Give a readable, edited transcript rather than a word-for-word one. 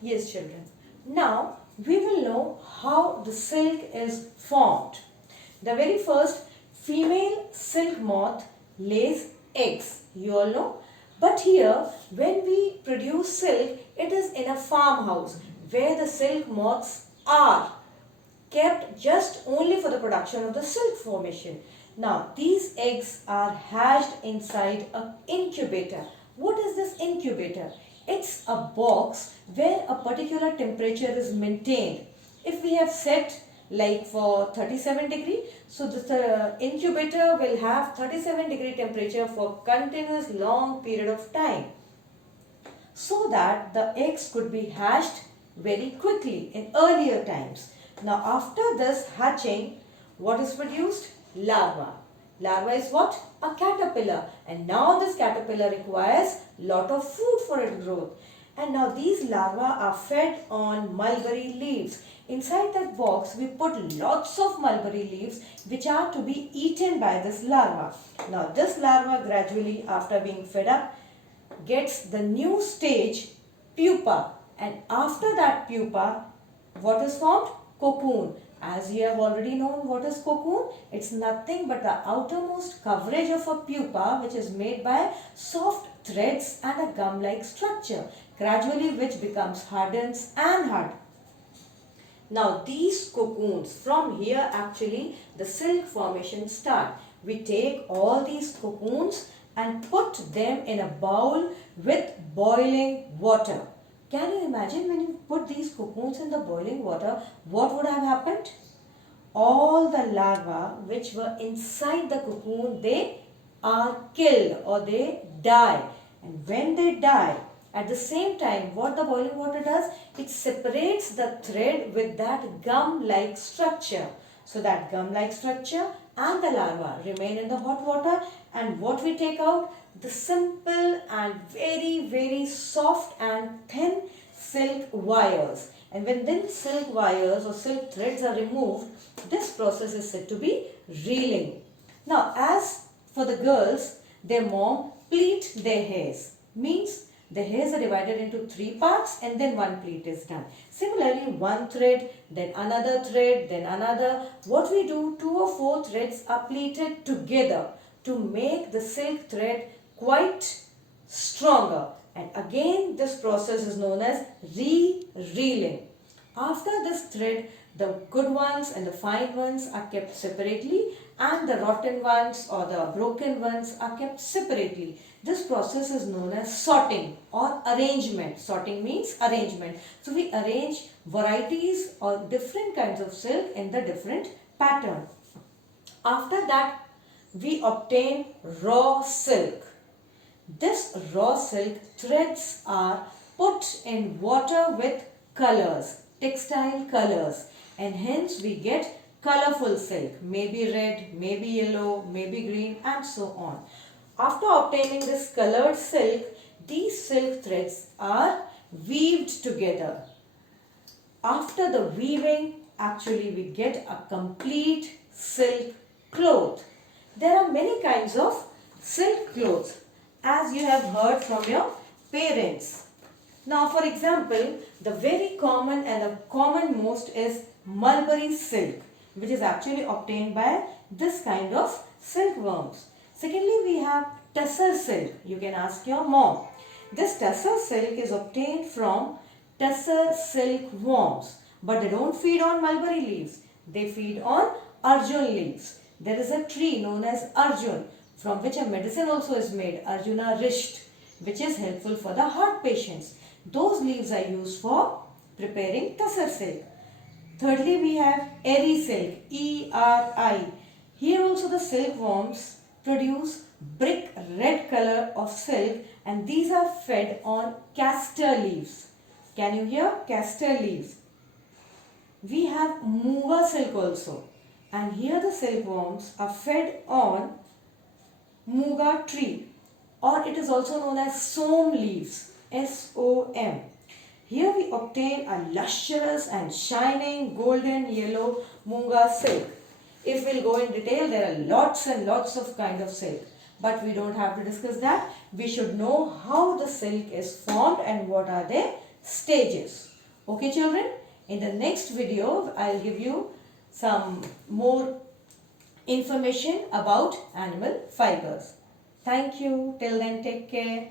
Yes, children. Now we will know how the silk is formed. The very first, female silk moth lays eggs. You all know. But here, when we produce silk, it is in a farmhouse where the silk moths are kept just only for the production of the silk formation. Now, these eggs are hatched inside an incubator. What is this incubator? It's a box where a particular temperature is maintained. If we have set like for 37 degree, so the incubator will have 37-degree temperature for continuous long period of time, so that the eggs could be hatched very quickly in earlier times. Now after this hatching, what is produced? Larva. Larva is what? A caterpillar, and now this caterpillar requires lot of food for its growth. And now these larvae are fed on mulberry leaves. Inside that box we put lots of mulberry leaves which are to be eaten by this larva. Now this larva gradually, after being fed up, gets the new stage, pupa, and after that pupa, what is formed? Cocoon. As you have already known what is cocoon, it's nothing but the outermost coverage of a pupa which is made by soft threads and a gum-like structure, gradually which becomes hardens and hard. Now these cocoons, from here actually the silk formation start. We take all these cocoons and put them in a bowl with boiling water. Can you imagine when you put these cocoons in the boiling water, what would have happened? All the larvae which were inside the cocoon, they are killed or they die. And when they die, at the same time, what the boiling water does, it separates the thread with that gum-like structure. So that gum-like structure and the larva remain in the hot water, and what we take out? The simple and very soft and thin silk wires. And when then silk wires or silk threads are removed, this process is said to be reeling. Now as for the girls, their mom pleat their hairs. Means the hairs are divided into 3 parts and then one pleat is done. Similarly, one thread, then another thread, then another. What we do, 2 or 4 threads are pleated together to make the silk thread quite stronger. And again, this process is known as re-reeling. After this thread, the good ones and the fine ones are kept separately, and the rotten ones or the broken ones are kept separately. This process is known as sorting or arrangement. Sorting means arrangement. So we arrange varieties or different kinds of silk in the different pattern. After that, we obtain raw silk. This raw silk threads are put in water with colors, textile colors, and hence we get colorful silk, maybe red, maybe yellow, maybe green, and so on. After obtaining this colored silk, these silk threads are weaved together. After the weaving, actually we get a complete silk cloth. There are many kinds of silk clothes, as you have heard from your parents. Now for example, the very common and the commonmost is mulberry silk, which is actually obtained by this kind of silkworms. Secondly, we have tussar silk. You can ask your mom. This tussar silk is obtained from tussar silkworms, but they don't feed on mulberry leaves. They feed on arjun leaves. There is a tree known as arjun, from which a medicine also is made, Arjuna Risht, which is helpful for the heart patients. Those leaves are used for preparing tussar silk. Thirdly, we have eri silk, E-R-I. Here also the silkworms produce brick red color of silk, and these are fed on castor leaves. Can you hear? Castor leaves. We have Muga silk also, and here the silkworms are fed on Muga tree, or it is also known as som leaves, S-O-M. Here we obtain a lustrous and shining golden yellow Muga silk. If we'll go in detail, there are lots and lots of kind of silk, but we don't have to discuss that. We should know how the silk is formed and what are their stages. Okay children, in the next video I'll give you some more information about animal fibers. Thank you. Till then, take care.